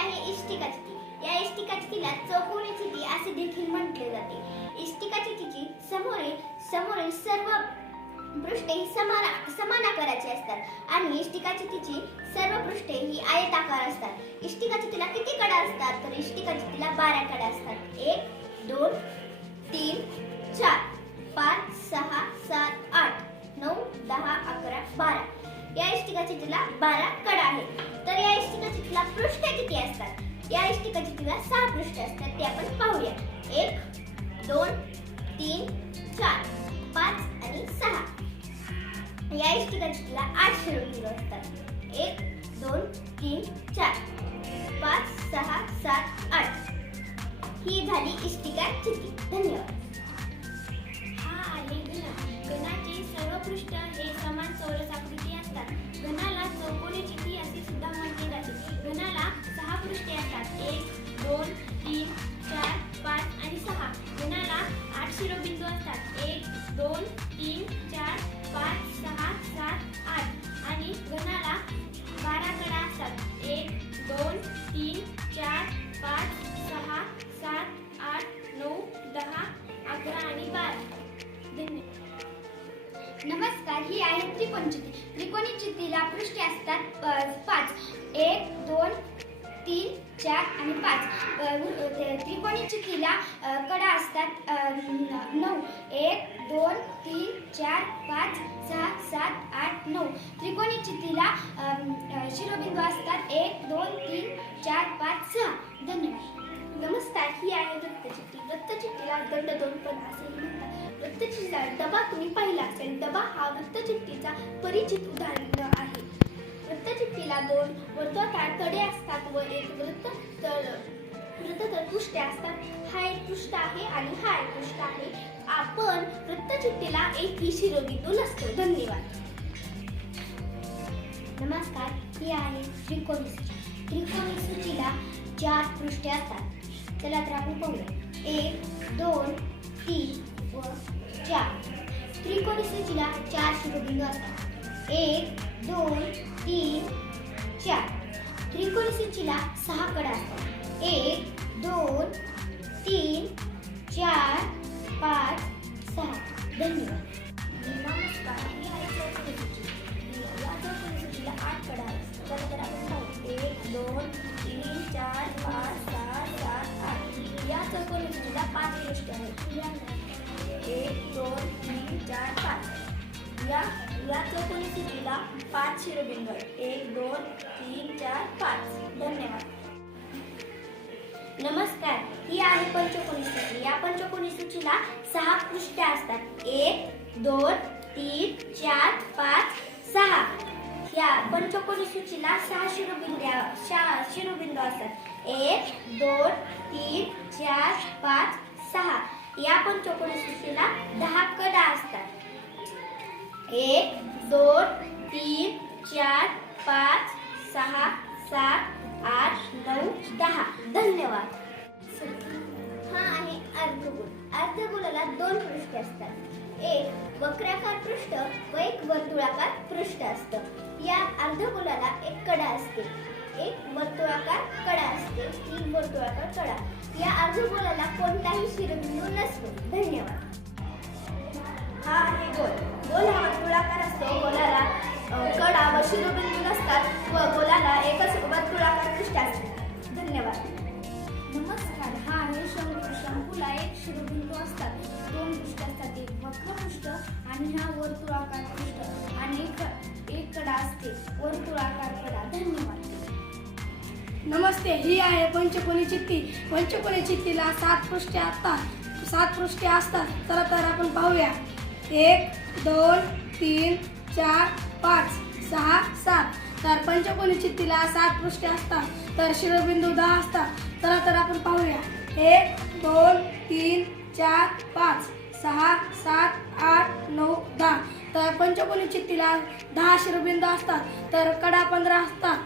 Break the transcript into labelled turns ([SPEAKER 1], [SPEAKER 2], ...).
[SPEAKER 1] आहे चिती या इष्टिकाचतीला चौकोनी चिती असे देखील म्हटले जाते. इष्टिका चितीची समोरील समोरील सर्व पृष्ठे ही समान समान आकाराची असतात. आणि इष्टिका तिची सर्व पृष्ठे ही आयताकार असतात. इष्टिका तिला किती कडा असतात? तर इष्टिका तिला बारा कडा असतात. एक दोन तीन चार पाच सहा सात आठ नऊ दहा अकरा बारा. इष्टिका चितीला बारा कडा आहेत तर या इष्टिका चितीला पृष्ठ किती असतात? या इष्टिका चितीला सहा पृष्ठ असतात. ते आपण पाहूया. एक दोन तीन चार पाच आणि सहा. या इष्टिका चितीला आठ शिरोबिंदू असतात. एक दोन तीन चार पाच सहा सात आठ. ही झाली इष्टिका चिठ्ठी. धन्यवाद.
[SPEAKER 2] हा आले घन सर्व ही
[SPEAKER 1] आहे त्रिकोणचिती त्रिकोणी चित्तीला पृष्ठे असतात पाच. एक दोन तीन चार आणि पाच. त्रिकोणी चितीला कडा असतात नऊ. एक दोन तीन चार पाच सहा सात आठ नऊ. त्रिकोणी चित्तीला शिरोबिंदू असतात एक दोन तीन चार पाच सहा. धन्यवाद. नमस्कार. ही आहे दत्तचिट्टी दत्तचिट्टीला दंड दोन पन्नास असेही म्हणतात. वृत्तचिठ्ठीचा डबा तुम्ही पाहिला असेल डबा हा वृत्तचिठ्ठीचा परिचित उदाहरण आहे. वृत्तचिठ्ठीला दोन वर्तुळाकार तडे असतात व एक वृत्त तळ वृत्ततळ पृष्ठे असतात. हा एक पृष्ठ आहे आणि हा एक पृष्ठ आहे. आपण वृत्तचिठ्ठीला एक शिरोबिंदू असतो धन्यवाद. नमस्कार ही आहे त्रिकोणी सूची त्रिकोणी सूचीला चार पृष्ठे असतात. चला तर आपण पाहूया. एक दोन तीन व चार. त्रिकोणी सूचीला चार शिरोबिंदू असतात. एक दोन तीन चार. त्रिकोणी सूचीला सहा कडा असतात. एक दोन तीन चार पाच सहा. धन्यवाद.
[SPEAKER 2] नमस्कार मी या आठ कडा आहेत. तर आपण पाहू. एक दोन तीन चार पाच सहा सात आठ. या चौकोनी सूचीला पाच गोष्टी आहेत. एक दोन तीन चार पाच या या चौकोनी सूचीला पाच शिरोबिंदू एक दोन तीन चार पाच. धन्यवाद.
[SPEAKER 1] नमस्कार. ही आहे पंचकोनी सूची या पंचकोनी सूचीला सहा पृष्ठे असतात. एक दोन तीन चार पाच सहा. या पंचकोनी सूचीला सहा शिरोबिंद सहा शिरोबिंदू असतात. एक दोन तीन चार पाच सहा. या पंचकोनी सूची दोन तीन चार पाच सहा सात आठ नऊ दहा. धन्यवाद. हा आहे अर्धगोल अर्धगोलाला दोन पृष्ठे असतात. एक वक्राकार पृष्ठ व एक वर्तुळाकार पृष्ठ असतं. या अर्धगोलाला एक कडा असते. एक वर्तुळाकार कडा असते. तीन वर्तुळाकार कडा. या अर्धगोलाला कोणताही शिरबिंदू नसतो. धन्यवाद.
[SPEAKER 2] हा आहे गोल. गोल हा वर्तुळाकार असतो. गोलाला कडा व शिरोबिंदू नसतात व गोलाला एकच वर्तुळाकार पृष्ठ असते. धन्यवाद.
[SPEAKER 1] नमस्कार. हा आहे शंकू शंकूला एक शिरोबिंदू असतात. दोन पृष्ठ असतात. एक वक्र पृष्ठ आणि हा वर्तुळाकार पृष्ठ आणि एक एक कडा असते. वर्तुळाकार कडा. धन्यवाद.
[SPEAKER 3] नमस्ते. ही आहे पंचकोनी चित्ती. पंचकोनी चित्तीला सात पृष्ठे असतात. सात पृष्ठे असतात. तर तर आपण पाहूया. एक दोन तीन चार पाच सहा सात. तर पंचकोनी चित्तीला सात पृष्ठे असतात. तर शिरोबिंदू दहा असतात. तर तर आपण पाहूया. एक दोन तीन चार पाच सहा सात आठ नऊ दहा. तर पंचकोनी चित्तीला दहा शिरोबिंदू असतात. तर कडा पंधरा असतात.